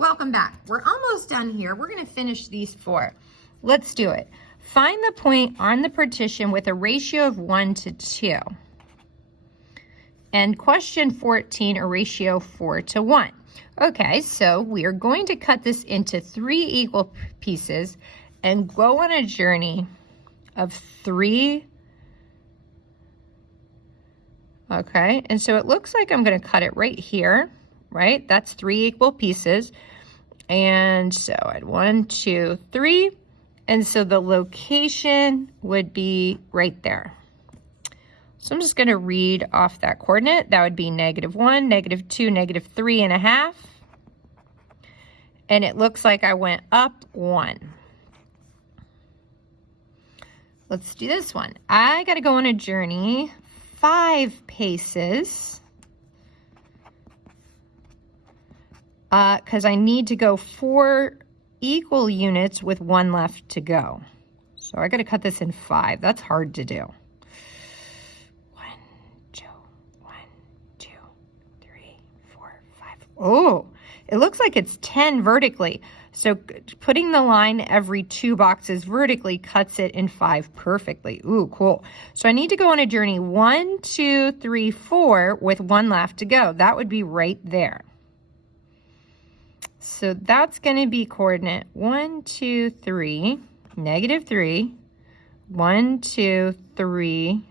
Welcome back. We're almost done here. We're going to finish these 4. Let's do it. Find the point on the partition with a ratio of 1 to 2. And question 14, a ratio 4 to 1. Okay, so we are going to cut this into 3 equal pieces and go on a journey of 3. Okay, and so it looks like I'm going to cut it right here, right? That's 3 equal pieces. And so I'd 1, 2, 3. And so the location would be right there. So I'm just going to read off that coordinate. That would be -1, -2, -3.5. And it looks like I went up 1. Let's do this one. I got to go on a journey 5 paces because I need to go 4 equal units with 1 left to go. So I got to cut this in 5. That's hard to do. 1, 2, 1, 2, 3, 4, 5. Oh, it looks like it's 10 vertically. So putting the line every 2 boxes vertically cuts it in 5 perfectly. Ooh, cool. So I need to go on a journey 1, 2, 3, 4 with 1 left to go. That would be right there. So that's going to be coordinate 1, 2, 3, -3, 1, 2, 3.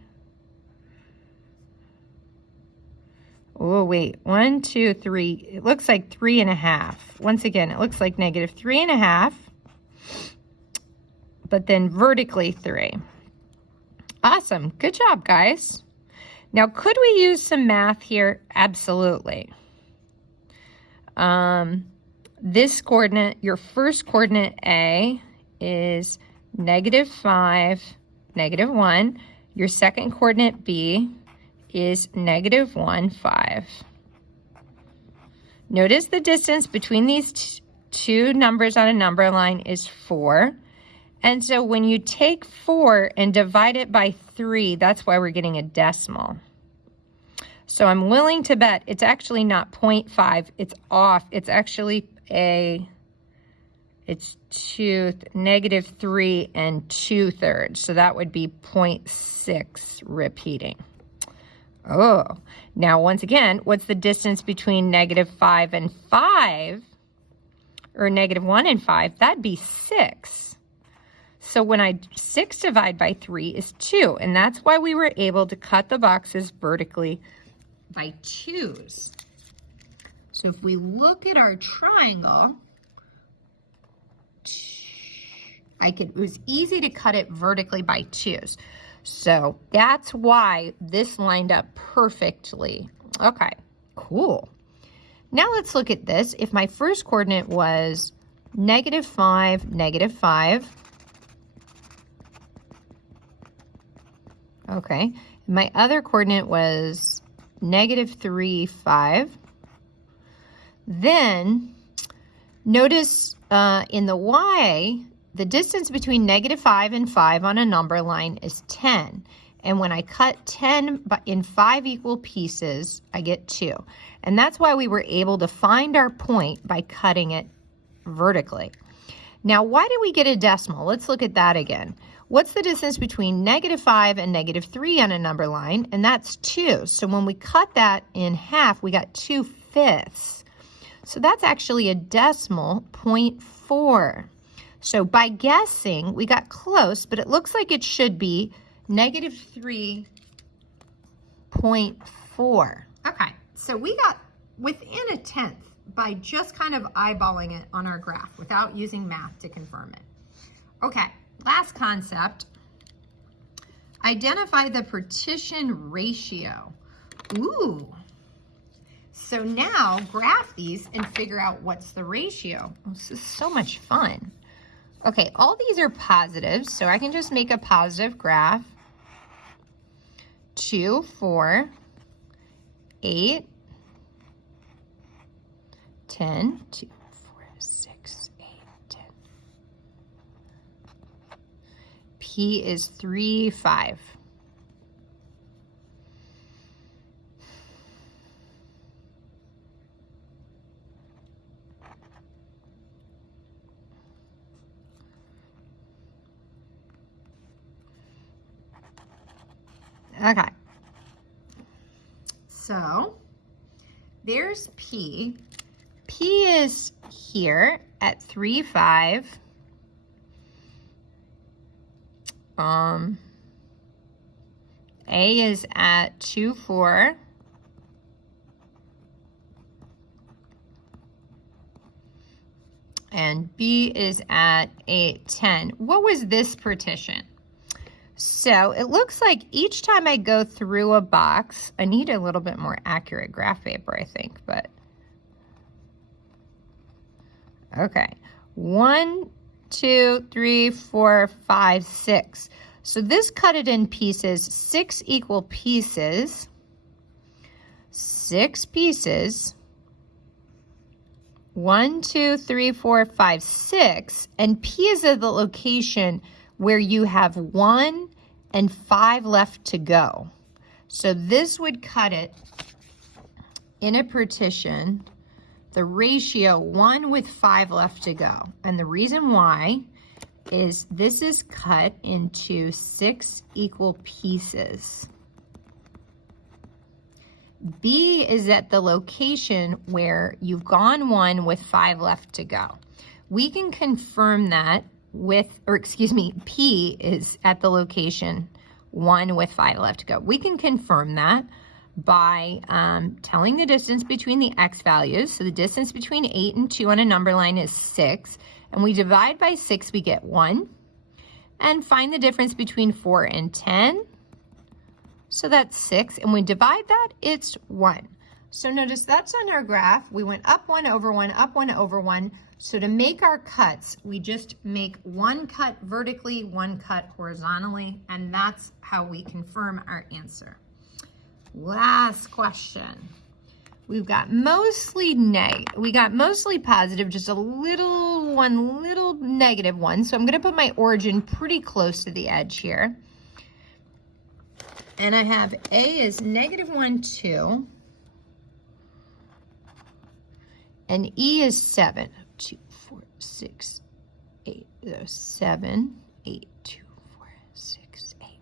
Oh, wait, 1, 2, 3. It looks like 3.5. Once again, it looks like -3.5, but then vertically 3. Awesome. Good job, guys. Now, could we use some math here? Absolutely. This coordinate, your first coordinate A is -5, -1. Your second coordinate B is -1, 5. Notice the distance between these 2 numbers on a number line is 4. And so when you take 4 and divide it by 3, that's why we're getting a decimal. So I'm willing to bet it's actually not 0.5, it's off. It's actually it's -3 2/3. So that would be 0.6 repeating. Oh, now once again, what's the distance between -5 and 5? Or -1 and 5? That'd be 6. So when 6 divide by 3 is 2, and that's why we were able to cut the boxes vertically by 2s. So if we look at our triangle, it was easy to cut it vertically by 2s. So that's why this lined up perfectly. Okay, cool. Now let's look at this. If my first coordinate was -5, -5. Okay, my other coordinate was -3, 5. Then notice in the y, the distance between -5 and 5 on a number line is 10. And when I cut 10 in 5 equal pieces, I get 2. And that's why we were able to find our point by cutting it vertically. Now, why did we get a decimal? Let's look at that again. What's the distance between -5 and -3 on a number line? And that's 2. So when we cut that in half, we got 2/5. So that's actually a decimal, 0.4. So by guessing, we got close, but it looks like it should be -3.4. Okay, so we got within a tenth by just kind of eyeballing it on our graph without using math to confirm it. Okay, last concept. Identify the partition ratio. Ooh. So now graph these and figure out what's the ratio. This is so much fun. Okay, all these are positives, so I can just make a positive graph. 2, 4, 8, 10, 2, 4, 6, 8, 10. P is 3, 5. Okay. So there's P. P is here at 3, 5. A is at 2, 4. And B is at 8, 10. What was this partition? So it looks like each time I go through a box, I need a little bit more accurate graph paper, I think, but okay. 1, 2, 3, 4, 5, 6. So this cut it in pieces, 6 equal pieces, 6 pieces, 1, 2, 3, 4, 5, 6, and P is at the location where you have 1 and 5 left to go. So this would cut it in a partition, the ratio 1 with 5 left to go. And the reason why is this is cut into 6 equal pieces. B is at the location where you've gone 1 with 5 left to go. We can confirm that with, or excuse me, P is at the location 1 with 5 left to go. We can confirm that by telling the distance between the x values. So the distance between 8 and 2 on a number line is 6. And we divide by 6, we get 1. And find the difference between 4 and 10. So that's 6, and we divide that, it's 1. So notice that's on our graph. We went up 1 over 1, up 1 over 1. So to make our cuts, we just make 1 cut vertically, 1 cut horizontally, and that's how we confirm our answer. Last question. We've got mostly positive, just a little negative one. So I'm going to put my origin pretty close to the edge here. And I have A is -1, 2. And E is 7. 2, 4, 6, 8. 7, 8, 2, 4, 6, 8.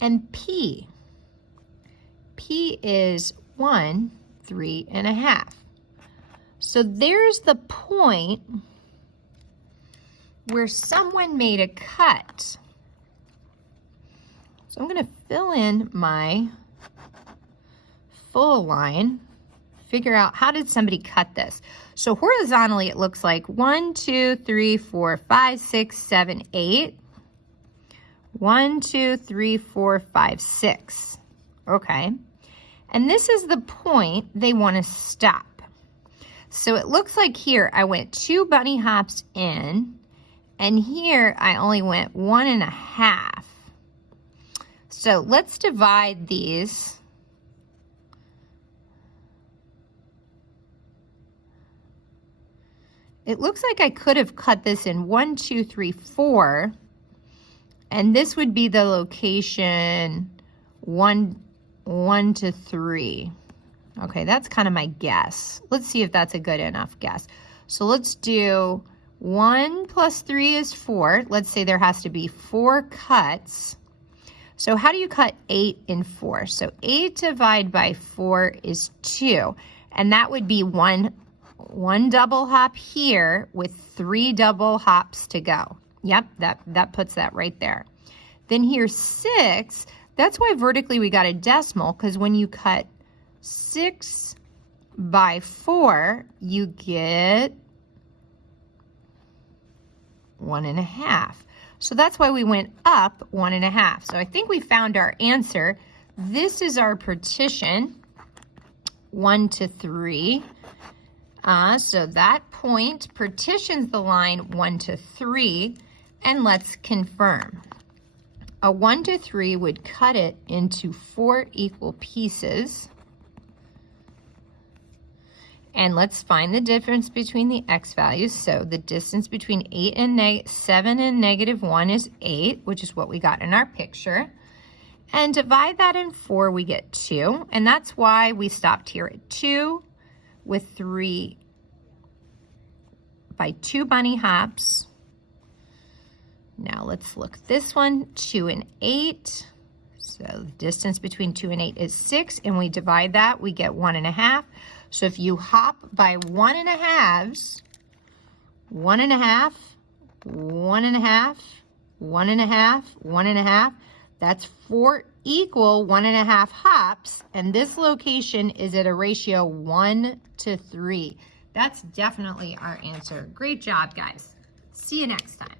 And P is 1, 3.5. So there's the point where someone made a cut. So I'm going to fill in my full line, figure out how did somebody cut this. So horizontally it looks like 1, 2, 3, 4, 5, 6, 7, 8. 1, 2, 3, 4, 5, 6. Okay. And this is the point they want to stop. So it looks like here I went 2 bunny hops in, and here I only went 1.5. So let's divide these. It looks like I could have cut this in 1, 2, 3, 4, and this would be the location 1 to 3. Okay, that's kind of my guess. Let's see if that's a good enough guess. So let's do 1 plus 3 is 4. Let's say there has to be 4 cuts. So how do you cut 8 in 4? So 8 divided by 4 is 2. And that would be one double hop here with 3 double hops to go. Yep, that puts that right there. Then here's 6. That's why vertically we got a decimal, because when you cut 6 by 4, you get 1.5. So that's why we went up 1.5. So I think we found our answer. This is our partition, 1 to 3. So that point partitions the line 1 to 3, and let's confirm. A 1 to 3 would cut it into 4 equal pieces. And let's find the difference between the x values. So the distance between 8 and 7 and -1 is 8, which is what we got in our picture. And divide that in 4, we get 2. And that's why we stopped here at 2 with 3 by 2 bunny hops. Now let's look at this one, 2 and 8. So the distance between 2 and 8 is 6, and we divide that, we get 1.5. So if you hop by 1.5s, 1.5, 1.5, 1.5, 1.5, that's 4 equal 1.5 hops, and this location is at a ratio 1 to 3. That's definitely our answer. Great job, guys. See you next time.